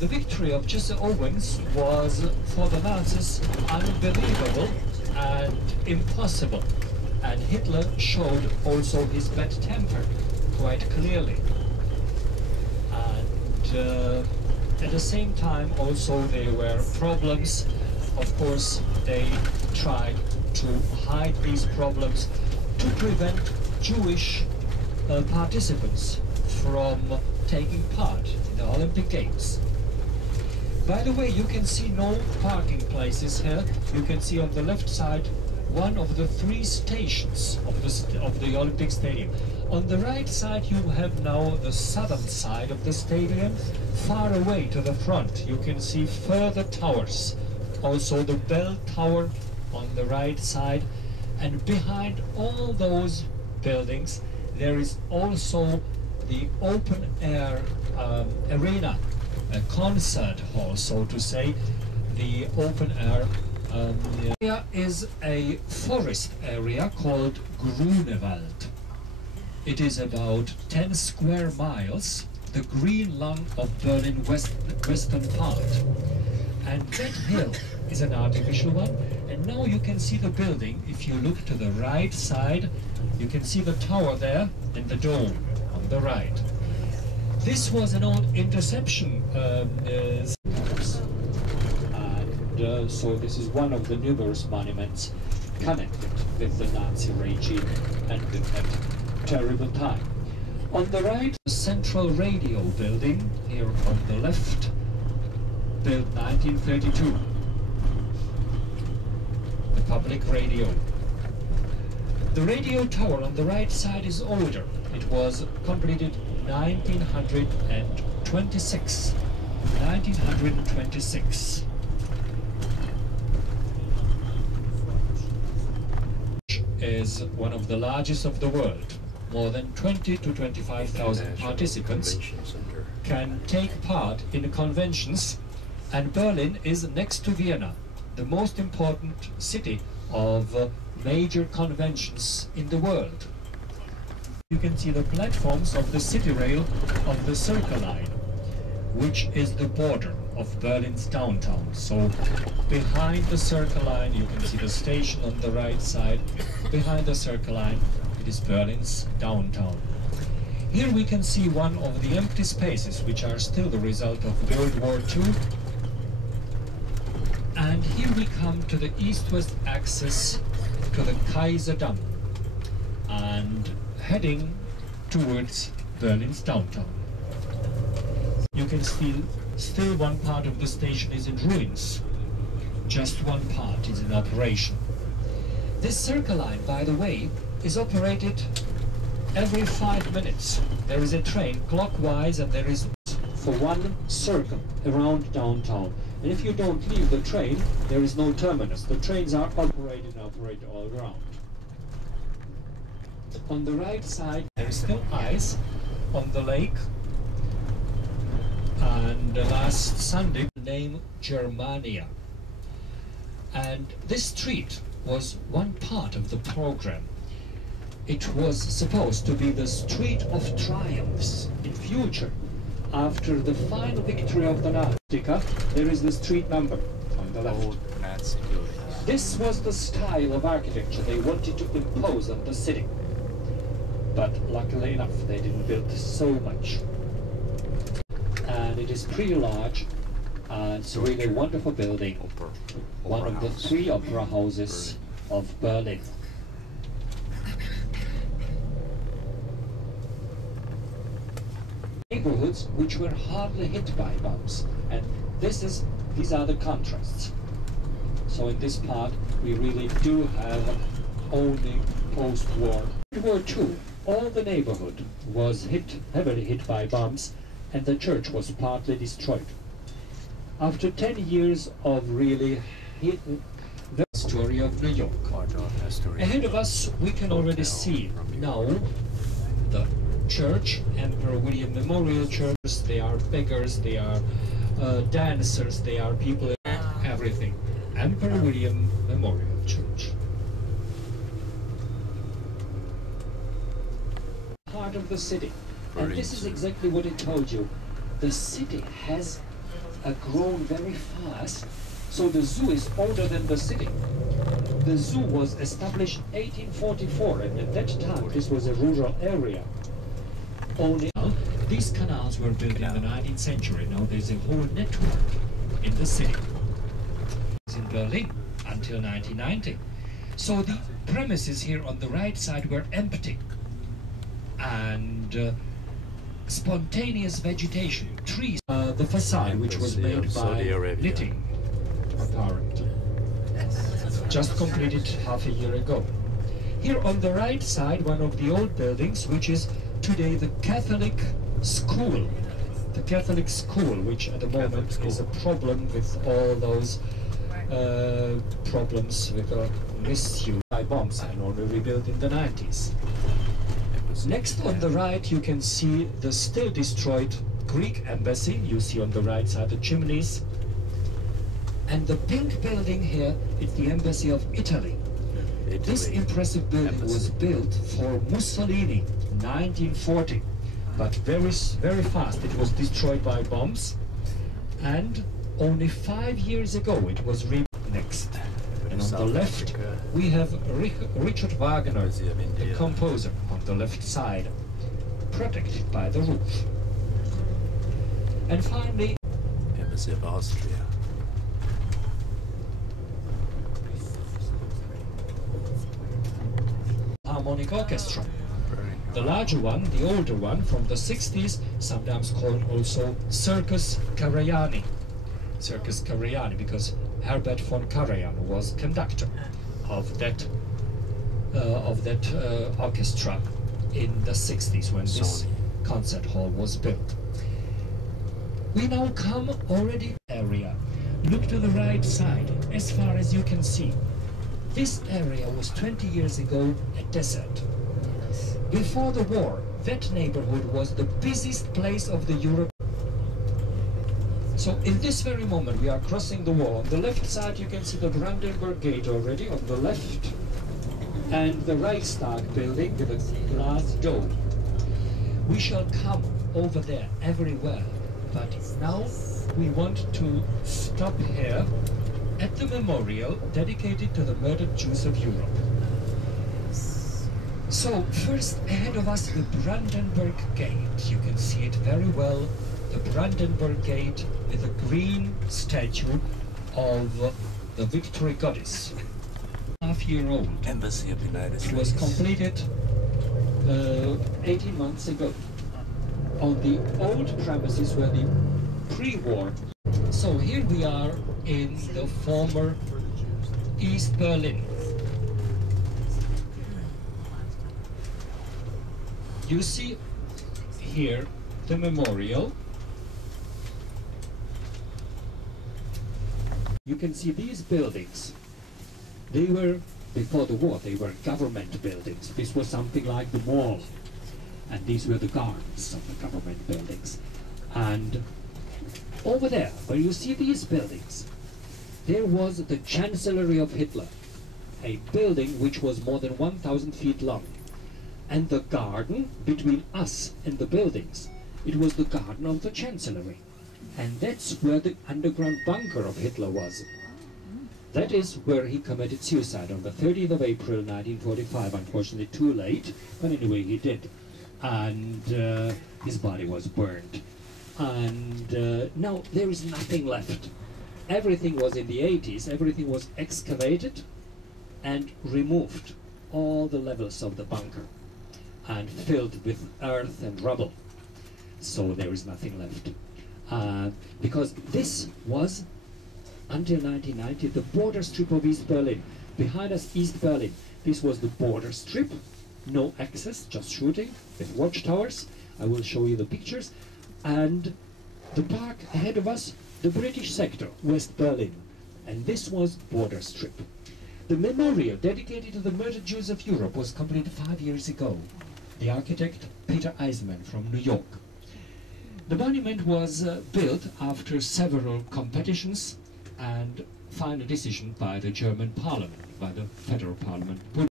The victory of Jesse Owens was, for the Nazis, unbelievable and impossible. And Hitler showed also his bad temper quite clearly. And at the same time also there were problems. Of course, they tried to hide these problems to prevent Jewish participants from taking part in the Olympic Games. By the way, you can see no parking places here. You can see on the left side one of the 3 stations of the Olympic Stadium. On the right side you have now the southern side of the stadium. Far away to the front you can see further towers. Also the bell tower on the right side. And behind all those buildings there is also the open air arena, a concert hall, so to say, the open air area is a forest area called Grunewald. It is about 10 square miles, the green lung of Berlin western part. And that hill is an artificial one. And now you can see the building. If you look to the right side, you can see the tower there and the dome on the right. This was an old interception so this is one of the numerous monuments connected with the Nazi regime and with that terrible time. On the right, the Central Radio Building, here on the left, built 1932. The public radio. The radio tower on the right side is older. It was completed 1926. 1926. Is one of the largest of the world. More than 20 to 25,000 participants can take part in conventions, and Berlin is next to Vienna, the most important city of major conventions in the world. You can see the platforms of the city rail of the Circle Line, which is the border of Berlin's downtown. So behind the Circle Line you can see the station on the right side. Behind the Circle Line it is Berlin's downtown. Here we can see one of the empty spaces which are still the result of World War II. And here we come to the east-west axis to the Kaiserdamm and heading towards Berlin's downtown. You can still one part of the station is in ruins. Just one part is in operation. This Circle Line, by the way, is operated every 5 minutes. There is a train clockwise and there is for one circle around downtown. And if you don't leave the train, there is no terminus. The trains are operated all around. On the right side, there is still ice on the lake. And last Sunday, named Germania. And this street was one part of the program. It was supposed to be the street of triumphs in future. After the final victory of the Nazi, there is the street number on the left. This was the style of architecture they wanted to impose on the city. But luckily enough, they didn't build so much. And it is pretty large, and it's really a wonderful building. One of the 3 opera houses of Berlin. Neighborhoods which were hardly hit by bombs, and these are the contrasts. So in this part we really do have only post-war. World War II, all the neighborhood was heavily hit by bombs, and the church was partly destroyed. After 10 years of really the story of New York. Ahead of us we can already see now the church, Emperor William Memorial Church. They are beggars, they are dancers, they are people, everything. Emperor William Memorial Church. Part of the city. And this is exactly what it told you. The city has grown very fast, so the zoo is older than the city. The zoo was established 1844, and at that time this was a rural area. Only these canals were built in the 19th century. Now there's a whole network in the city. In Berlin until 1990. So the premises here on the right side were empty, and spontaneous vegetation, trees. The facade, which was made by Litting, apparently, just completed half a year ago. Here on the right side, one of the old buildings, which is today the Catholic school. The Catholic school, which at the moment is a problem with all those problems with misuse by bombs, and only rebuilt in the 90s. Next on the right you can see the still destroyed Greek embassy. You see on the right side the chimneys. And the pink building here is the embassy of Italy. This impressive building was built for Mussolini, 1940. But very fast it was destroyed by bombs. And only 5 years ago it was rebuilt. Next. And on the left we have Richard Wagner, the composer, on the left side, protected by the roof. And finally, Embassy of Austria. Harmonic Orchestra. The larger one, the older one, from the 60s, sometimes called also Circus Karajanì. Circus Karajanì, because Herbert von Karajan was conductor of that orchestra in the 60s when this concert hall was built. We now come already area. Look to the right side, as far as you can see. This area was 20 years ago a desert. Before the war, that neighborhood was the busiest place of the Europe. So in this very moment we are crossing the wall. On the left side you can see the Brandenburg Gate already on the left, and the Reichstag building with a glass dome. We shall come over there everywhere, but now we want to stop here at the memorial dedicated to the murdered Jews of Europe. So first ahead of us the Brandenburg Gate. You can see it very well. The Brandenburg Gate with a green statue of the Victory Goddess. Half-year-old. Embassy of the United States. It was completed 18 months ago. On the old premises were the pre-war. So here we are in the former East Berlin. You see here the memorial. You can see these buildings. They were, before the war, they were government buildings. This was something like the mall. And these were the gardens of the government buildings. And over there, where you see these buildings, there was the Chancellery of Hitler, a building which was more than 1,000 feet long. And the garden between us and the buildings, it was the garden of the Chancellery. And that's where the underground bunker of Hitler was. That is where he committed suicide on the 30th of April 1945, unfortunately too late, but anyway he did. And his body was burned. And now there is nothing left. Everything was in the 80s, everything was excavated and removed, all the levels of the bunker, and filled with earth and rubble. So there is nothing left. Because this was, until 1990, the border strip of East Berlin. Behind us, East Berlin. This was the border strip, no access, just shooting, with watchtowers. I will show you the pictures. And the park ahead of us, the British sector, West Berlin. And this was border strip. The memorial dedicated to the murdered Jews of Europe was completed 5 years ago. The architect, Peter Eisenman from New York. The monument was built after several competitions and final decision by the German parliament, by the federal parliament.